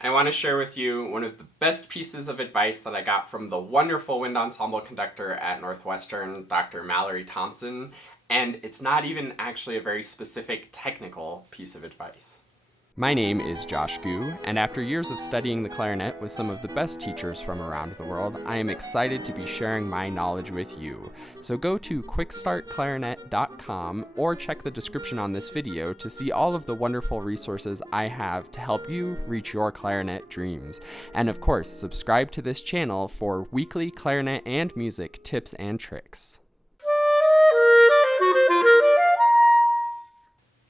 I want to share with you one of the best pieces of advice that I got from the wonderful wind ensemble conductor at Northwestern, Dr. Mallory Thompson, and it's not even actually a very specific technical piece of advice. My name is Josh Gu, and after years of studying the clarinet with some of the best teachers from around the world, I am excited to be sharing my knowledge with you. So go to QuickStartClarinet.com or check the description on this video to see all of the wonderful resources I have to help you reach your clarinet dreams. And of course, subscribe to this channel for weekly clarinet and music tips and tricks.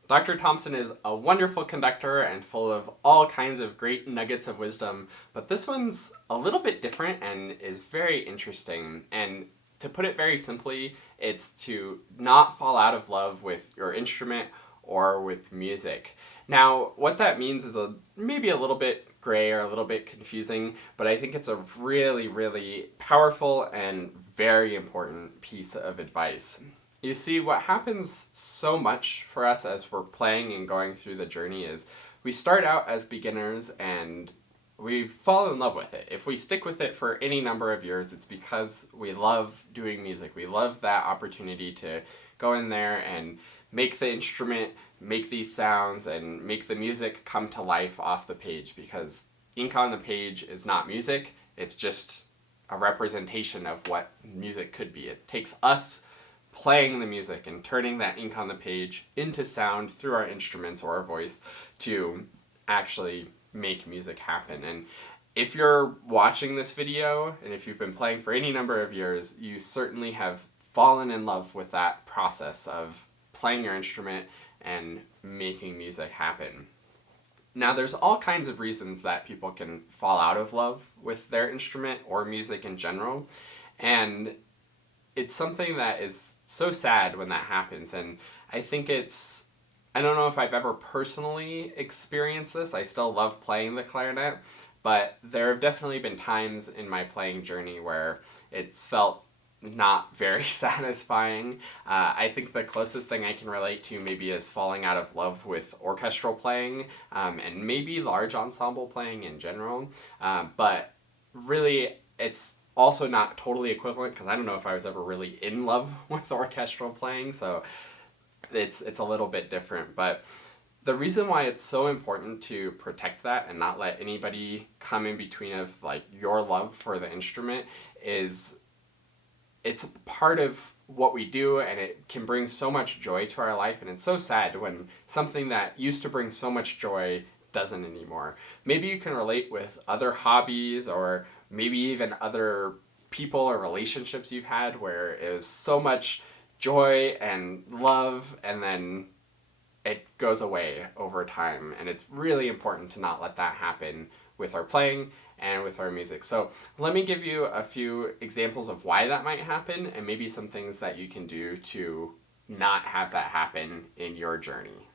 Dr. Thompson is a wonderful conductor and full of all kinds of great nuggets of wisdom, but this one's a little bit different and is very interesting. And to put it very simply, it's to not fall out of love with your instrument or with music. Now, what that means is maybe a little bit gray or a little bit confusing, but I think it's a really, really powerful and very important piece of advice. You see, what happens so much for us as we're playing and going through the journey is we start out as beginners and we fall in love with it. If we stick with it for any number of years, it's because we love doing music. We love that opportunity to go in there and make the instrument, make these sounds, and make the music come to life off the page, because ink on the page is not music. It's just a representation of what music could be. It takes us playing the music and turning that ink on the page into sound through our instruments or our voice to actually make music happen. And if you're watching this video and if you've been playing for any number of years, you certainly have fallen in love with that process of playing your instrument and making music happen. Now, there's all kinds of reasons that people can fall out of love with their instrument or music in general, and it's something that is so sad when that happens. And I think I don't know if I've ever personally experienced this. I still love playing the clarinet, but there have definitely been times in my playing journey where it's felt not very satisfying. I think the closest thing I can relate to maybe is falling out of love with orchestral playing, and maybe large ensemble playing in general. But really, it's also not totally equivalent, because I don't know if I was ever really in love with orchestral playing, so it's a little bit different. But the reason why it's so important to protect that and not let anybody come in between of like your love for the instrument is it's part of what we do, and it can bring so much joy to our life, and it's so sad when something that used to bring so much joy doesn't anymore. Maybe you can relate with other hobbies or maybe even other people or relationships you've had where it was so much joy and love, and then it goes away over time. And it's really important to not let that happen with our playing and with our music. So let me give you a few examples of why that might happen, and maybe some things that you can do to not have that happen in your journey.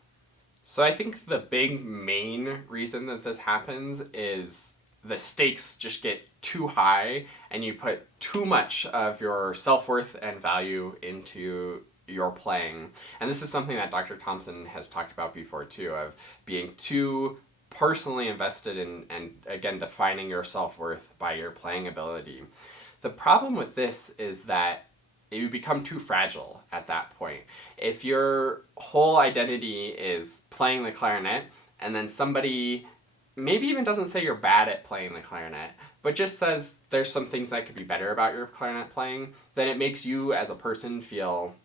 So I think the big main reason that this happens is the stakes just get too high and you put too much of your self-worth and value into your playing. And this is something that Dr. Thompson has talked about before too, of being too personally invested in, and again, defining your self-worth by your playing ability. The problem with this is that you become too fragile at that point. If your whole identity is playing the clarinet, and then somebody maybe even doesn't say you're bad at playing the clarinet, but just says there's some things that could be better about your clarinet playing, then it makes you as a person feel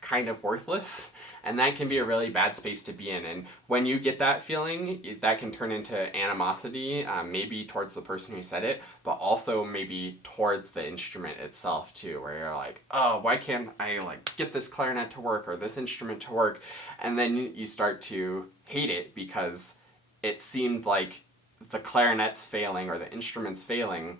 kind of worthless, and that can be a really bad space to be in. And when you get that feeling, that can turn into animosity, maybe towards the person who said it, but also maybe towards the instrument itself too, where you're like, oh, why can't I get this clarinet to work or this instrument to work? And then you start to hate it because it seemed like the clarinet's failing or the instrument's failing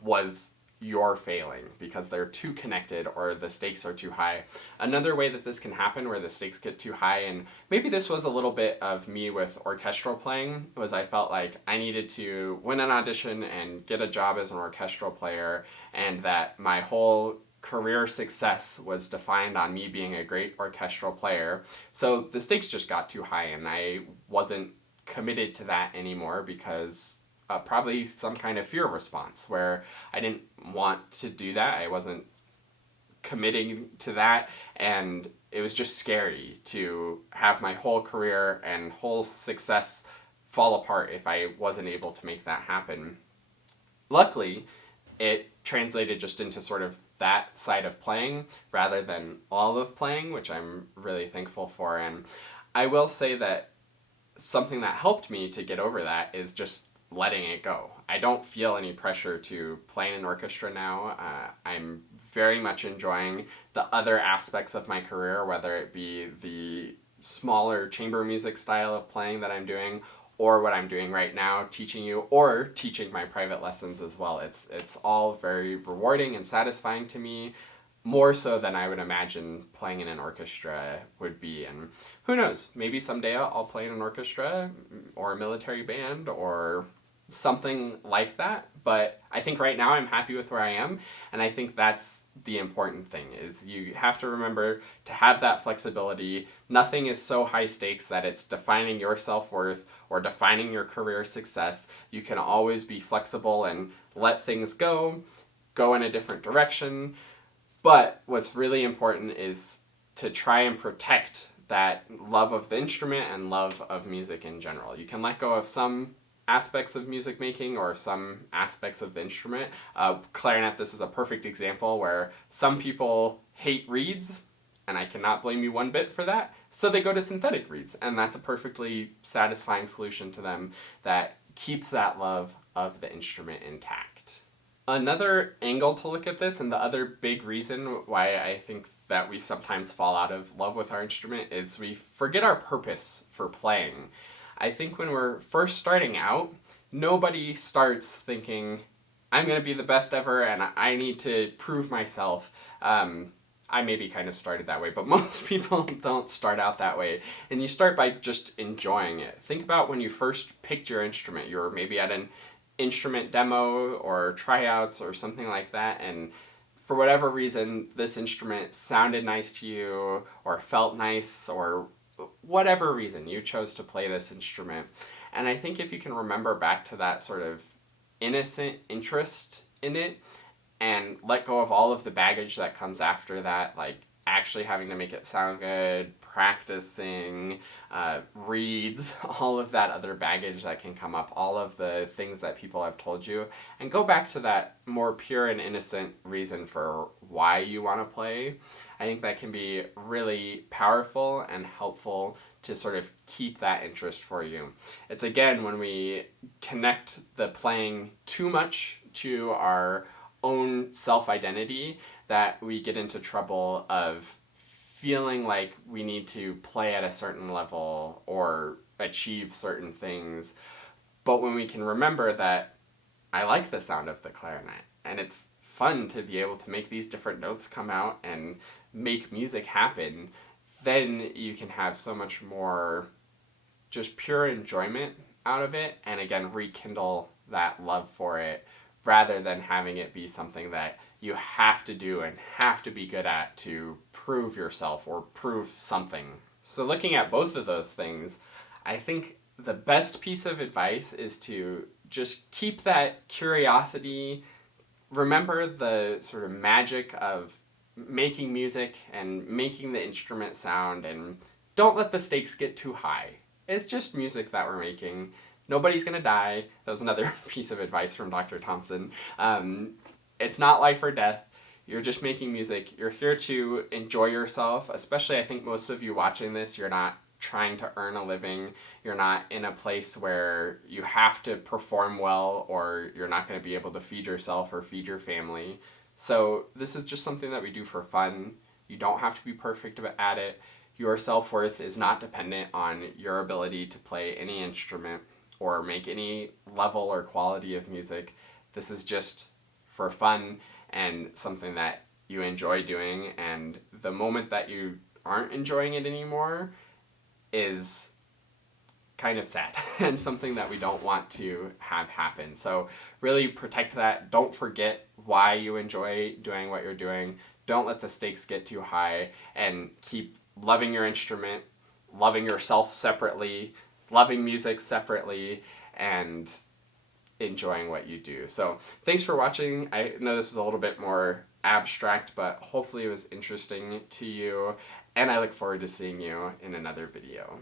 was your failing because they're too connected or the stakes are too high. Another way that this can happen where the stakes get too high, and maybe this was a little bit of me with orchestral playing, was I felt like I needed to win an audition and get a job as an orchestral player, and that my whole career success was defined on me being a great orchestral player. So the stakes just got too high and I wasn't committed to that anymore because probably some kind of fear response where I didn't want to do that. I wasn't committing to that, and it was just scary to have my whole career and whole success fall apart if I wasn't able to make that happen. Luckily, it translated just into sort of that side of playing rather than all of playing, which I'm really thankful for. And I will say that something that helped me to get over that is just letting it go. I don't feel any pressure to play in an orchestra now. I'm very much enjoying the other aspects of my career, whether it be the smaller chamber music style of playing that I'm doing, or what I'm doing right now, teaching you, or teaching my private lessons as well. It's all very rewarding and satisfying to me, more so than I would imagine playing in an orchestra would be. And who knows, maybe someday I'll play in an orchestra or a military band or something like that. But I think right now I'm happy with where I am, and I think that's the important thing, is you have to remember to have that flexibility. Nothing is so high stakes that it's defining your self-worth or defining your career success. You can always be flexible and let things go in a different direction. But what's really important is to try and protect that love of the instrument and love of music in general. You can let go of some aspects of music making or some aspects of the instrument. Clarinet, this is a perfect example where some people hate reeds, and I cannot blame you one bit for that, so they go to synthetic reeds, and that's a perfectly satisfying solution to them that keeps that love of the instrument intact. Another angle to look at this, and the other big reason why I think that we sometimes fall out of love with our instrument, is we forget our purpose for playing. I think when we're first starting out, nobody starts thinking, I'm going to be the best ever and I need to prove myself. I maybe kind of started that way, but most people don't start out that way. And you start by just enjoying it. Think about when you first picked your instrument. You were maybe at an instrument demo or tryouts or something like that, and for whatever reason, this instrument sounded nice to you or felt nice, or whatever reason you chose to play this instrument. And I think if you can remember back to that sort of innocent interest in it and let go of all of the baggage that comes after that, like actually having to make it sound good, practicing, reads, all of that other baggage that can come up, all of the things that people have told you, and go back to that more pure and innocent reason for why you want to play. I think that can be really powerful and helpful to sort of keep that interest for you. It's again when we connect the playing too much to our own self-identity that we get into trouble of feeling like we need to play at a certain level or achieve certain things. But when we can remember that I like the sound of the clarinet and it's fun to be able to make these different notes come out and make music happen, then you can have so much more just pure enjoyment out of it, and again rekindle that love for it, rather than having it be something that you have to do and have to be good at to prove yourself or prove something. So looking at both of those things, I think the best piece of advice is to just keep that curiosity. Remember the sort of magic of making music and making the instrument sound, and don't let the stakes get too high. It's just music that we're making. Nobody's gonna die. That was another piece of advice from Dr. Thompson. It's not life or death. You're just making music. You're here to enjoy yourself, especially I think most of you watching this, you're not trying to earn a living. You're not in a place where you have to perform well or you're not going to be able to feed yourself or feed your family. So this is just something that we do for fun. You don't have to be perfect at it. Your self-worth is not dependent on your ability to play any instrument or make any level or quality of music. This is just for fun and something that you enjoy doing, and the moment that you aren't enjoying it anymore is kind of sad and something that we don't want to have happen. So really protect that. Don't forget why you enjoy doing what you're doing. Don't let the stakes get too high, and keep loving your instrument, loving yourself separately, loving music separately and enjoying what you do. So thanks for watching. I know this is a little bit more abstract, but hopefully it was interesting to you, and I look forward to seeing you in another video.